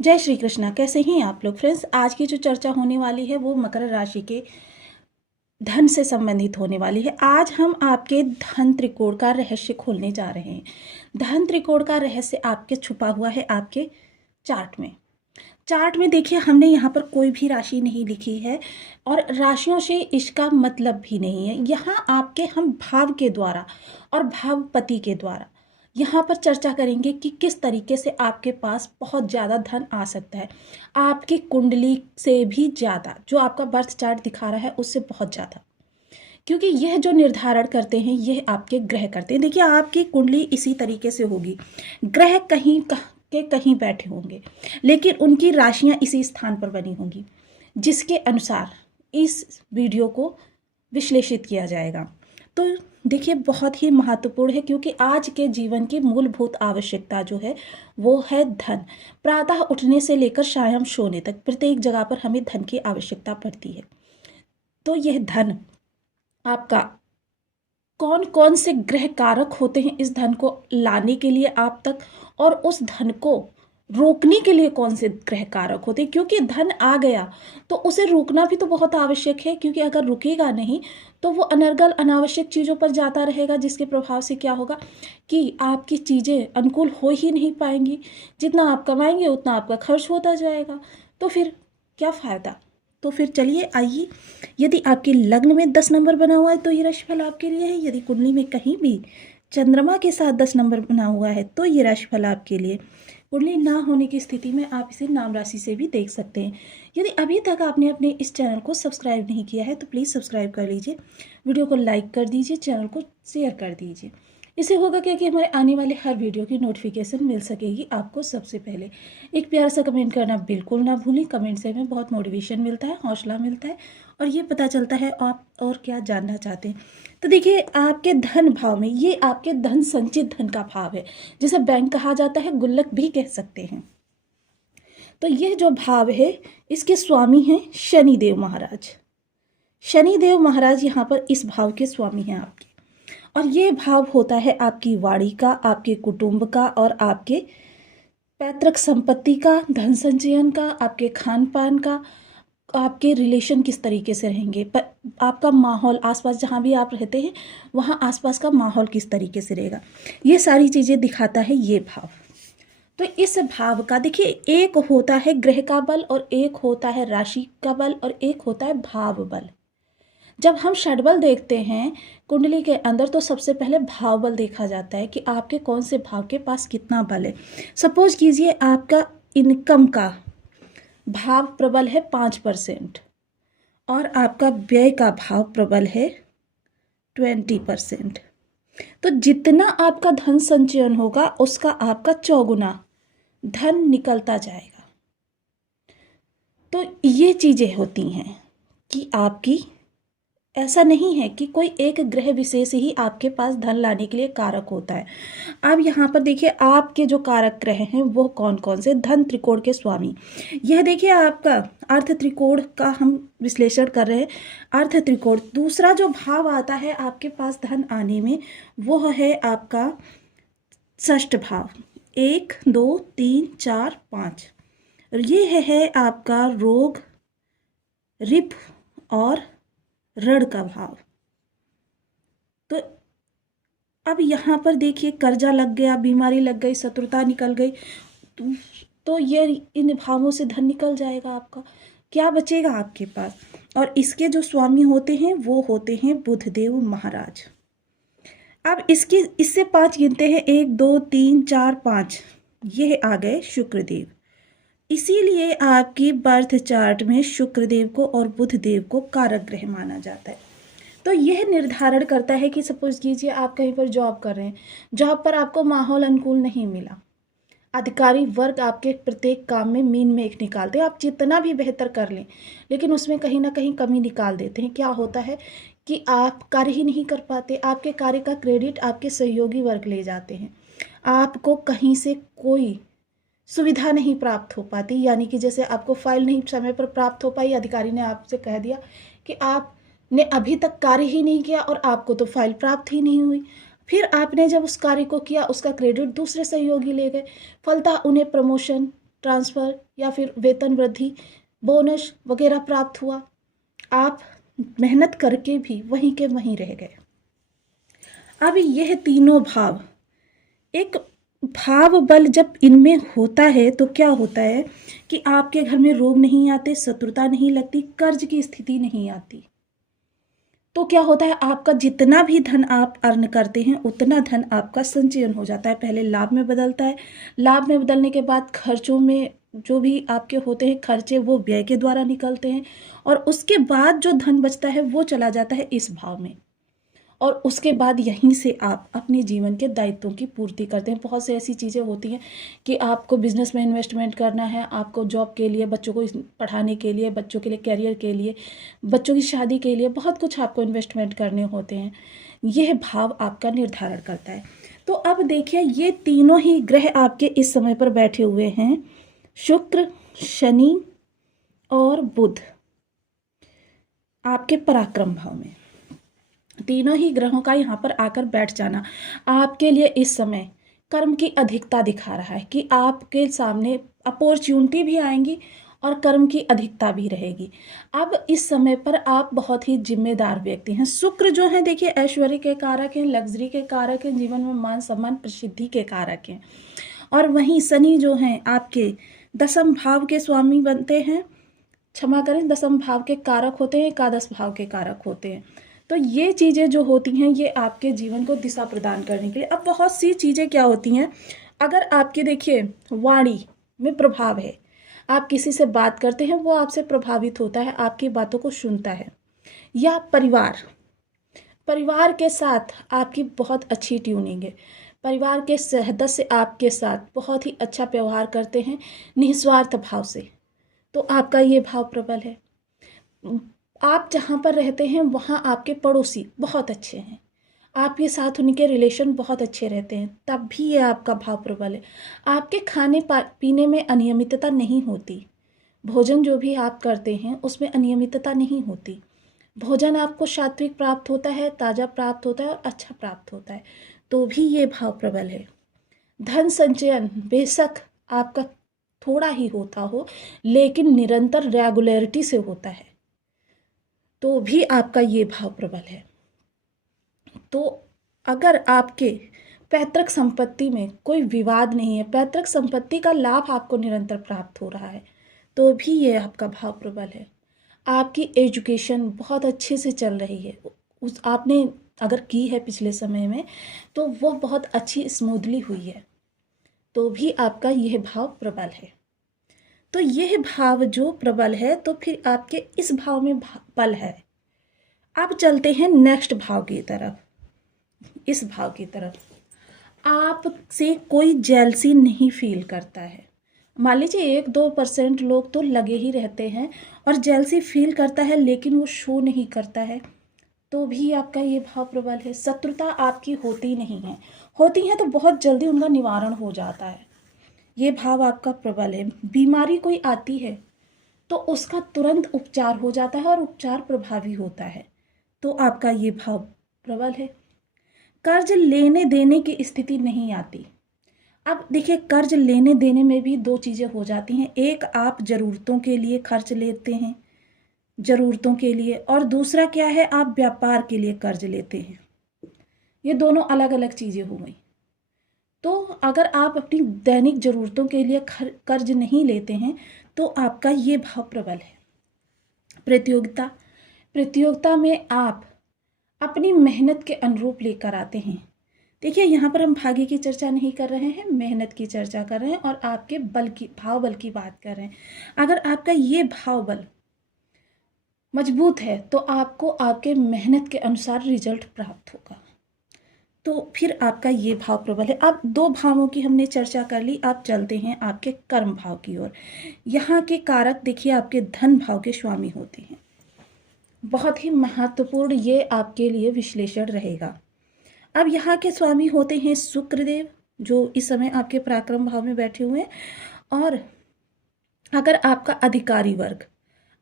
जय श्री कृष्णा। कैसे हैं आप लोग फ्रेंड्स? आज की जो चर्चा होने वाली है वो मकर राशि के धन से संबंधित होने वाली है। आज हम आपके धन त्रिकोण का रहस्य खोलने जा रहे हैं। धन त्रिकोण का रहस्य आपके छुपा हुआ है आपके चार्ट में। चार्ट में देखिए, हमने यहाँ पर कोई भी राशि नहीं लिखी है और राशियों से इसका मतलब भी नहीं है। यहाँ आपके हम भाव के द्वारा और भावपति के द्वारा यहाँ पर चर्चा करेंगे कि किस तरीके से आपके पास बहुत ज़्यादा धन आ सकता है, आपकी कुंडली से भी ज़्यादा। जो आपका बर्थ चार्ट दिखा रहा है उससे बहुत ज़्यादा, क्योंकि यह जो निर्धारण करते हैं यह आपके ग्रह करते हैं। देखिए, आपकी कुंडली इसी तरीके से होगी, ग्रह कहीं के कहीं बैठे होंगे, लेकिन उनकी राशियां इसी स्थान पर बनी होंगी, जिसके अनुसार इस वीडियो को विश्लेषित किया जाएगा। तो देखिए, बहुत ही महत्वपूर्ण है, क्योंकि आज के जीवन की मूलभूत आवश्यकता जो है वो है धन। प्रातः उठने से लेकर शाम सोने तक प्रत्येक जगह पर हमें धन की आवश्यकता पड़ती है। तो यह धन आपका कौन कौन से ग्रह कारक होते हैं इस धन को लाने के लिए आप तक, और उस धन को रोकने के लिए कौन से ग्रह कारक होते हैं। क्योंकि धन आ गया तो उसे रोकना भी तो बहुत आवश्यक है, क्योंकि अगर रुकेगा नहीं तो वो अनर्गल अनावश्यक चीज़ों पर जाता रहेगा, जिसके प्रभाव से क्या होगा कि आपकी चीज़ें अनुकूल हो ही नहीं पाएंगी। जितना आप कमाएंगे उतना आपका खर्च होता जाएगा, तो फिर क्या फ़ायदा। तो फिर चलिए आइए, यदि आपके लग्न में 10 नंबर बना हुआ है तो ये राशिफल आपके लिए है। यदि कुंडली में कहीं भी चंद्रमा के साथ 10 नंबर बना हुआ है तो ये राशिफल आपके लिए। कुंडली ना होने की स्थिति में आप इसे नाम राशि से भी देख सकते हैं। यदि अभी तक आपने अपने इस चैनल को सब्सक्राइब नहीं किया है तो प्लीज़ सब्सक्राइब कर लीजिए, वीडियो को लाइक कर दीजिए, चैनल को शेयर कर दीजिए। इससे होगा क्या कि हमारे आने वाले हर वीडियो की नोटिफिकेशन मिल सकेगी आपको सबसे पहले। एक प्यार सा कमेंट करना बिल्कुल ना भूलें। कमेंट से हमें बहुत मोटिवेशन मिलता है, हौसला मिलता है, और ये पता चलता है आप और क्या जानना चाहते हैं। तो देखिए, आपके धन भाव में ये आपके धन संचित धन का भाव है, जिसे बैंक कहा जाता है, गुल्लक भी कह सकते हैं। तो यह जो भाव है इसके स्वामी हैं शनिदेव महाराज। शनिदेव महाराज यहाँ पर इस भाव के स्वामी हैं आपके, और ये भाव होता है आपकी वाणी का, आपके कुटुंब का, और आपके पैतृक संपत्ति का, धन संचयन का, आपके खान पान का, आपके रिलेशन किस तरीके से रहेंगे, पर आपका माहौल आसपास जहाँ भी आप रहते हैं वहाँ आसपास का माहौल किस तरीके से रहेगा, ये सारी चीज़ें दिखाता है ये भाव। तो इस भाव का देखिए, एक होता है ग्रह का बल, और एक होता है राशि का बल, और एक होता है भाव बल। जब हम षडबल देखते हैं कुंडली के अंदर तो सबसे पहले भाव बल देखा जाता है कि आपके कौन से भाव के पास कितना बल है। सपोज कीजिए आपका इनकम का भाव प्रबल है 5% और आपका व्यय का भाव प्रबल है 20%, तो जितना आपका धन संचयन होगा उसका आपका चौगुना धन निकलता जाएगा। तो ये चीज़ें होती हैं कि आपकी, ऐसा नहीं है कि कोई एक ग्रह विशेष ही आपके पास धन लाने के लिए कारक होता है। अब यहाँ पर देखिए, आपके जो कारक ग्रह हैं वो कौन कौन से, धन त्रिकोण के स्वामी। यह देखिए आपका अर्थ त्रिकोण का हम विश्लेषण कर रहे हैं। अर्थ त्रिकोण दूसरा जो भाव आता है आपके पास धन आने में, वो है आपका षष्ठ भाव। 1 2 3 4 5, ये है आपका रोग, रिप और ऋण का भाव। तो अब यहाँ पर देखिए, कर्जा लग गया, बीमारी लग गई, शत्रुता निकल गई, तो ये इन भावों से धन निकल जाएगा आपका। क्या बचेगा आपके पास। और इसके जो स्वामी होते हैं वो होते हैं बुधदेव महाराज। अब इससे 5 गिनते हैं, 1 2 3 4 5, ये आ गए शुक्रदेव। इसीलिए आपकी बर्थ चार्ट में शुक्रदेव को और बुधदेव को कारक ग्रह माना जाता है। तो यह निर्धारण करता है कि सपोज कीजिए आप कहीं पर जॉब कर रहे हैं, जॉब पर आपको माहौल अनुकूल नहीं मिला, अधिकारी वर्ग आपके प्रत्येक काम में मीन में एक निकालते हैं। आप जितना भी बेहतर कर लें लेकिन उसमें कहीं ना कहीं कमी निकाल देते हैं। क्या होता है कि आप कार्य ही नहीं कर पाते, आपके कार्य का क्रेडिट आपके सहयोगी वर्ग ले जाते हैं, आपको कहीं से कोई सुविधा नहीं प्राप्त हो पाती। यानी कि जैसे आपको फाइल नहीं समय पर प्राप्त हो पाई, अधिकारी ने आपसे कह दिया कि आपने अभी तक कार्य ही नहीं किया और आपको तो फाइल प्राप्त ही नहीं हुई। फिर आपने जब उस कार्य को किया उसका क्रेडिट दूसरे सहयोगी ले गए, फलतः उन्हें प्रमोशन, ट्रांसफ़र या फिर वेतन वृद्धि, बोनस वगैरह प्राप्त हुआ। आप मेहनत करके भी वहीं के वहीं रह गए। अब यह तीनों भाव, एक भाव बल जब इनमें होता है तो क्या होता है कि आपके घर में रोग नहीं आते, शत्रुता नहीं लगती, कर्ज की स्थिति नहीं आती। तो क्या होता है, आपका जितना भी धन आप अर्न करते हैं उतना धन आपका संचयन हो जाता है, पहले लाभ में बदलता है। लाभ में बदलने के बाद खर्चों में जो भी आपके होते हैं खर्चे, वो व्यय के द्वारा निकलते हैं, और उसके बाद जो धन बचता है वो चला जाता है इस भाव में, और उसके बाद यहीं से आप अपने जीवन के दायित्वों की पूर्ति करते हैं। बहुत सी ऐसी चीज़ें होती हैं कि आपको बिजनेस में इन्वेस्टमेंट करना है, आपको जॉब के लिए, बच्चों को पढ़ाने के लिए, बच्चों के लिए करियर के लिए, बच्चों की शादी के लिए, बहुत कुछ आपको इन्वेस्टमेंट करने होते हैं। यह भाव आपका निर्धारण करता है। तो अब देखिए, ये तीनों ही ग्रह आपके इस समय पर बैठे हुए हैं, शुक्र, शनि और बुध, आपके पराक्रम भाव में। तीनों ही ग्रहों का यहाँ पर आकर बैठ जाना आपके लिए इस समय कर्म की अधिकता दिखा रहा है कि आपके सामने अपॉर्चुनिटी भी आएंगी और कर्म की अधिकता भी रहेगी। अब इस समय पर आप बहुत ही जिम्मेदार व्यक्ति हैं। शुक्र जो है देखिए, ऐश्वर्य के कारक हैं, लग्जरी के कारक हैं, जीवन में मान सम्मान प्रसिद्धि के कारक हैं। और वहीं शनि जो हैं आपके दसम भाव के स्वामी बनते हैं, क्षमा करें, दसम भाव के कारक होते हैं, एकादश भाव के कारक होते हैं। तो ये चीज़ें जो होती हैं ये आपके जीवन को दिशा प्रदान करने के लिए। अब बहुत सी चीज़ें क्या होती हैं, अगर आपके देखिए वाणी में प्रभाव है, आप किसी से बात करते हैं, वो आपसे प्रभावित होता है, आपकी बातों को सुनता है, या परिवार के साथ आपकी बहुत अच्छी ट्यूनिंग है, परिवार के सदस्य आपके साथ बहुत ही अच्छा व्यवहार करते हैं निस्वार्थ भाव से, तो आपका ये भाव प्रबल है। आप जहाँ पर रहते हैं वहाँ आपके पड़ोसी बहुत अच्छे हैं, आपके साथ उनके रिलेशन बहुत अच्छे रहते हैं, तब भी ये आपका भाव प्रबल है। आपके खाने पीने में अनियमितता नहीं होती, भोजन जो भी आप करते हैं उसमें अनियमितता नहीं होती, भोजन आपको सात्विक प्राप्त होता है, ताज़ा प्राप्त होता है और अच्छा प्राप्त होता है, तो भी ये भाव प्रबल है। धन संचयन बेशक आपका थोड़ा ही होता हो, लेकिन निरंतर रेगुलरिटी से होता है, तो भी आपका ये भाव प्रबल है। तो अगर आपके पैतृक संपत्ति में कोई विवाद नहीं है, पैतृक संपत्ति का लाभ आपको निरंतर प्राप्त हो रहा है, तो भी ये आपका भाव प्रबल है। आपकी एजुकेशन बहुत अच्छे से चल रही है, उस आपने अगर की है पिछले समय में तो वो बहुत अच्छी स्मूथली हुई है, तो भी आपका यह भाव प्रबल है। तो यह भाव जो प्रबल है तो फिर आपके इस भाव में बल है। अब चलते हैं नेक्स्ट भाव की तरफ, इस भाव की तरफ। आपसे कोई जेलसी नहीं फील करता है। मान लीजिए 1-2% लोग तो लगे ही रहते हैं और जेलसी फील करता है, लेकिन वो शो नहीं करता है, तो भी आपका ये भाव प्रबल है। शत्रुता आपकी होती नहीं है, होती है तो बहुत जल्दी उनका निवारण हो जाता है, ये भाव आपका प्रबल है। बीमारी कोई आती है तो उसका तुरंत उपचार हो जाता है और उपचार प्रभावी होता है, तो आपका ये भाव प्रबल है। कर्ज लेने देने की स्थिति नहीं आती। अब देखिए, कर्ज लेने देने में भी दो चीज़ें हो जाती हैं, एक आप ज़रूरतों के लिए खर्च लेते हैं, ज़रूरतों के लिए, और दूसरा क्या है, आप व्यापार के लिए कर्ज लेते हैं। ये दोनों अलग अलग चीज़ें हो गई। तो अगर आप अपनी दैनिक ज़रूरतों के लिए कर्ज नहीं लेते हैं तो आपका ये भाव प्रबल है। प्रतियोगिता में आप अपनी मेहनत के अनुरूप लेकर आते हैं। देखिए, यहाँ पर हम भाग्य की चर्चा नहीं कर रहे हैं, मेहनत की चर्चा कर रहे हैं और आपके भाव बल की बात कर रहे हैं। अगर आपका ये भाव बल मजबूत है तो आपको आपके मेहनत के अनुसार रिजल्ट प्राप्त होगा, तो फिर आपका ये भाव प्रबल है। अब दो भावों की हमने चर्चा कर ली, आप चलते हैं आपके कर्म भाव की ओर। यहाँ के कारक देखिए आपके धन भाव के स्वामी होते हैं। बहुत ही महत्वपूर्ण ये आपके लिए विश्लेषण रहेगा। अब यहाँ के स्वामी होते हैं शुक्रदेव, जो इस समय आपके पराक्रम भाव में बैठे हुए हैं। और अगर आपका अधिकारी वर्ग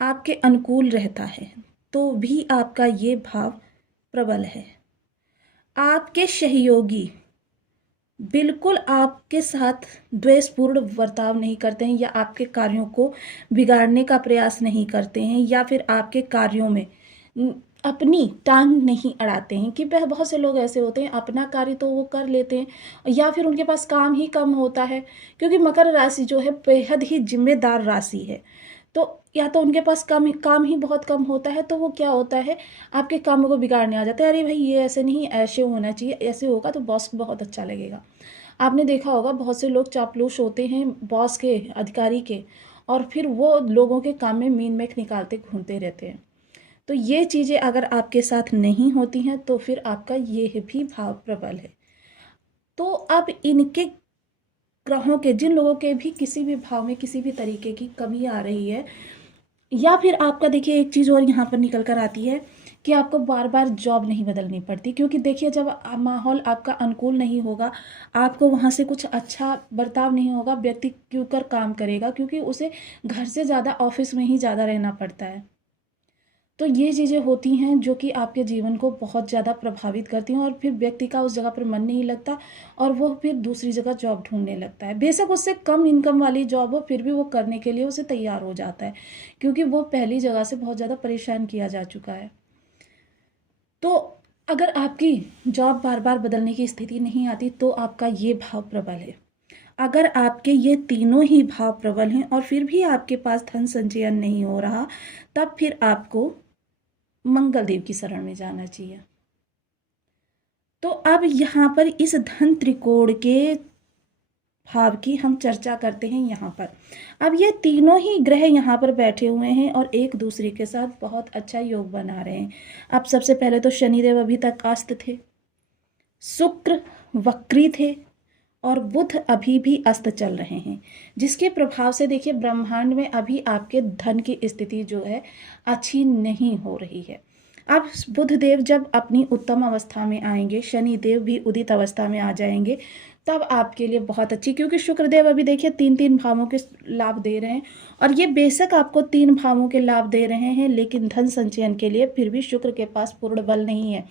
आपके अनुकूल रहता है तो भी आपका ये भाव प्रबल है। आपके सहयोगी बिल्कुल आपके साथ द्वेषपूर्ण बर्ताव नहीं करते हैं या आपके कार्यों को बिगाड़ने का प्रयास नहीं करते हैं या फिर आपके कार्यों में अपनी टांग नहीं अड़ाते हैं। कि बहुत से लोग ऐसे होते हैं, अपना कार्य तो वो कर लेते हैं या फिर उनके पास काम ही कम होता है, क्योंकि मकर राशि जो है बेहद ही जिम्मेदार राशि है। तो या तो उनके पास काम ही बहुत कम होता है, तो वो क्या होता है, आपके काम को बिगाड़ने आ जाते हैं। अरे भाई ये ऐसे नहीं, ऐसे होना चाहिए, ऐसे होगा तो बॉस को बहुत अच्छा लगेगा। आपने देखा होगा बहुत से लोग चापलूस होते हैं बॉस के, अधिकारी के, और फिर वो लोगों के काम में मीन मेख निकालते घूमते रहते हैं। तो ये चीज़ें अगर आपके साथ नहीं होती हैं तो फिर आपका ये भी भाव प्रबल है। तो अब इनके ग्रहों के, जिन लोगों के भी किसी भी भाव में किसी भी तरीके की कमी आ रही है, या फिर आपका देखिए एक चीज़ और यहाँ पर निकल कर आती है कि आपको बार बार जॉब नहीं बदलनी पड़ती, क्योंकि देखिए जब माहौल आपका अनुकूल नहीं होगा, आपको वहाँ से कुछ अच्छा बर्ताव नहीं होगा, व्यक्ति क्यों कर काम करेगा, क्योंकि उसे घर से ज़्यादा ऑफिस में ही ज़्यादा रहना पड़ता है। तो ये चीज़ें होती हैं जो कि आपके जीवन को बहुत ज़्यादा प्रभावित करती हैं, और फिर व्यक्ति का उस जगह पर मन नहीं लगता और वो फिर दूसरी जगह जॉब ढूंढने लगता है। बेशक उससे कम इनकम वाली जॉब हो, फिर भी वो करने के लिए उसे तैयार हो जाता है, क्योंकि वो पहली जगह से बहुत ज़्यादा परेशान किया जा चुका है। तो अगर आपकी जॉब बार बार बदलने की स्थिति नहीं आती तो आपका ये भाव प्रबल है। अगर आपके ये तीनों ही भाव प्रबल हैं और फिर भी आपके पास धन संचयन नहीं हो रहा, तब फिर आपको मंगल देव की शरण में जाना चाहिए। तो अब यहाँ पर इस धन त्रिकोण के भाव की हम चर्चा करते हैं यहाँ पर। अब ये तीनों ही ग्रह यहाँ पर बैठे हुए हैं और एक दूसरे के साथ बहुत अच्छा योग बना रहे हैं। अब सबसे पहले तो शनिदेव अभी तक अस्त थे, शुक्र वक्री थे, और बुध अभी भी अस्त चल रहे हैं, जिसके प्रभाव से देखिए ब्रह्मांड में अभी आपके धन की स्थिति जो है अच्छी नहीं हो रही है। अब बुध देव जब अपनी उत्तम अवस्था में आएंगे, शनि देव भी उदित अवस्था में आ जाएंगे, तब आपके लिए बहुत अच्छी, क्योंकि शुक्रदेव अभी देखिए तीन तीन भावों के लाभ दे रहे हैं, और ये बेशक आपको तीन भावों के लाभ दे रहे हैं, लेकिन धन संचयन के लिए फिर भी शुक्र के पास पूर्ण बल नहीं है।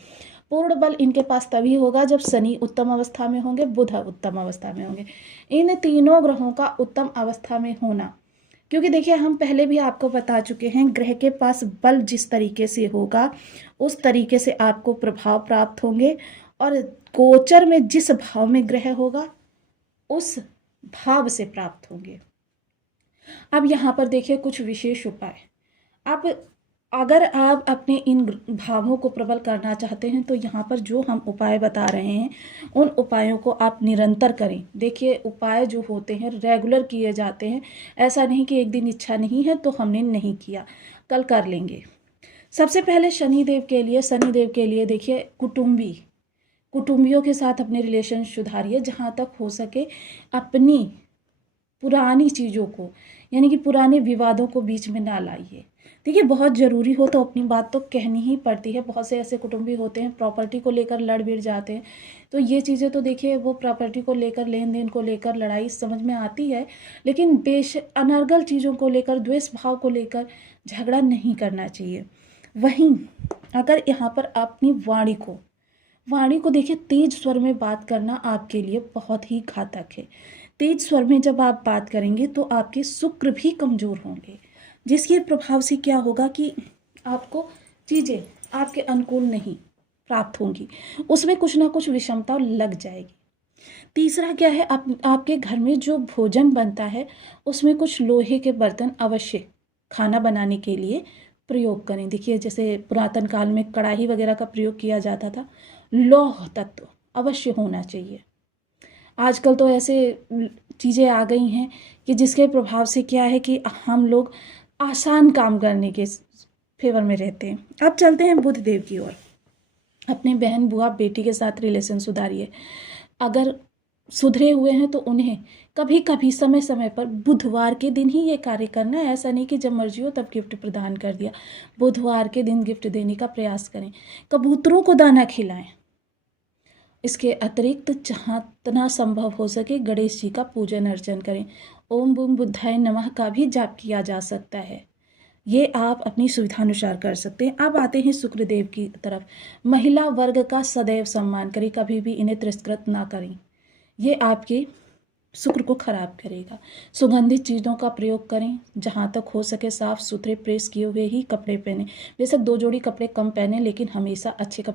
पूर्ण बल इनके पास तभी होगा जब शनि उत्तम अवस्था में होंगे, बुध उत्तम अवस्था में होंगे। इन तीनों ग्रहों का उत्तम अवस्था में होना, क्योंकि देखिए हम पहले भी आपको बता चुके हैं, ग्रह के पास बल जिस तरीके से होगा उस तरीके से आपको प्रभाव प्राप्त होंगे, और गोचर में जिस भाव में ग्रह होगा उस भाव से प्राप्त होंगे। अब यहाँ पर देखिए कुछ विशेष उपाय। अब अगर आप अपने इन भावों को प्रबल करना चाहते हैं तो यहाँ पर जो हम उपाय बता रहे हैं उन उपायों को आप निरंतर करें। देखिए उपाय जो होते हैं रेगुलर किए जाते हैं, ऐसा नहीं कि एक दिन इच्छा नहीं है तो हमने नहीं किया, कल कर लेंगे। सबसे पहले शनिदेव के लिए देखिए कुटुंबियों के साथ अपने रिलेशन सुधारिए, जहाँ तक हो सके अपनी पुरानी चीज़ों को, यानी कि पुराने विवादों को बीच में ना लाइए। देखिए बहुत ज़रूरी हो तो अपनी बात तो कहनी ही पड़ती है। बहुत से ऐसे कुटुंबी होते हैं प्रॉपर्टी को लेकर लड़ भिड़ जाते हैं, तो ये चीज़ें तो देखिए वो प्रॉपर्टी को लेकर, लेन देन को लेकर लड़ाई समझ में आती है, लेकिन अनर्गल चीज़ों को लेकर, द्वेष भाव को लेकर झगड़ा नहीं करना चाहिए। वहीं अगर यहाँ पर अपनी वाणी को देखिए, तेज स्वर में बात करना आपके लिए बहुत ही घातक है। तेज स्वर में जब आप बात करेंगे तो आपके शुक्र भी कमज़ोर होंगे, जिसके प्रभाव से क्या होगा कि आपको चीज़ें आपके अनुकूल नहीं प्राप्त होंगी, उसमें कुछ ना कुछ विषमता लग जाएगी। तीसरा क्या है, आपके घर में जो भोजन बनता है उसमें कुछ लोहे के बर्तन अवश्य खाना बनाने के लिए प्रयोग करें। देखिए जैसे पुरातन काल में कढ़ाई वगैरह का प्रयोग किया जाता था, लौह तत्व अवश्य होना चाहिए। आजकल तो ऐसे चीज़ें आ गई हैं कि जिसके प्रभाव से क्या है कि हम लोग आसान काम करने के फेवर में रहते हैं। अब चलते हैं बुध देव की ओर। अपने बहन बुआ बेटी के साथ रिलेशन सुधारिए। अगर सुधरे हुए हैं तो उन्हें कभी कभी समय समय पर बुधवार के दिन ही ये कार्य करना है। ऐसा नहीं कि जब मर्जी हो तब गिफ्ट प्रदान कर दिया। बुधवार के दिन गिफ्ट देने का प्रयास करें। कबूतरों को दाना खिलाएं। इसके अतिरिक्त जहाँ तना संभव हो सके गणेश जी का पूजन अर्चन करें। ओम बूम बुद्धाय नमः का भी जाप किया जा सकता है। ये आप अपनी सुविधानुसार कर सकते हैं। अब आते हैं शुक्रदेव की तरफ। महिला वर्ग का सदैव सम्मान करें, कभी भी इन्हें तिरस्कृत ना करें। ये आपके शुक्र को खराब करेगा। सुगंधित चीज़ों का प्रयोग करें। जहाँ तक हो सके साफ़ सुथरे प्रेस किए हुए ही कपड़े पहने। बेशक 2 जोड़ी कपड़े कम पहने, लेकिन हमेशा अच्छे कपड़े